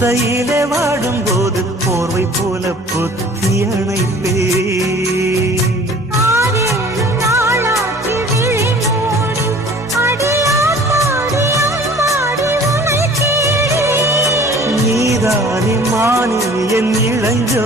ஒத்தையிலே வாடும் போது போர்வை போல பொத்தி அணைப்பே. நீதானே மானே என் இளஞ்சோ